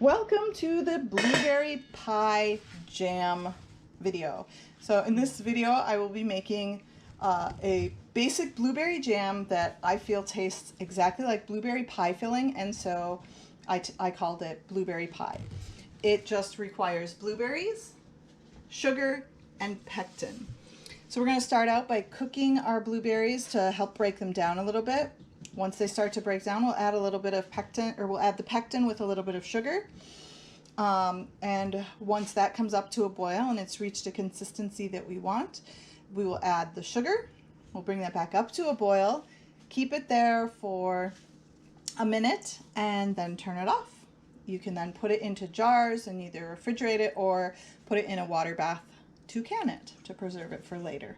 Welcome to the blueberry pie jam video. So in this video I will be making a basic blueberry jam that I feel tastes exactly like blueberry pie filling, and so I called it blueberry pie. It just requires blueberries, sugar, and pectin. So we're going to start out by cooking our blueberries to help break them down a little bit. Once they start to break down, we'll add a little bit of pectin, or we'll add the pectin with a little bit of sugar. And once that comes up to a boil and it's reached a consistency that we want, we will add the sugar. We'll bring that back up to a boil, keep it there for a minute, and then turn it off. You can then put it into jars and either refrigerate it or put it in a water bath to can it to preserve it for later.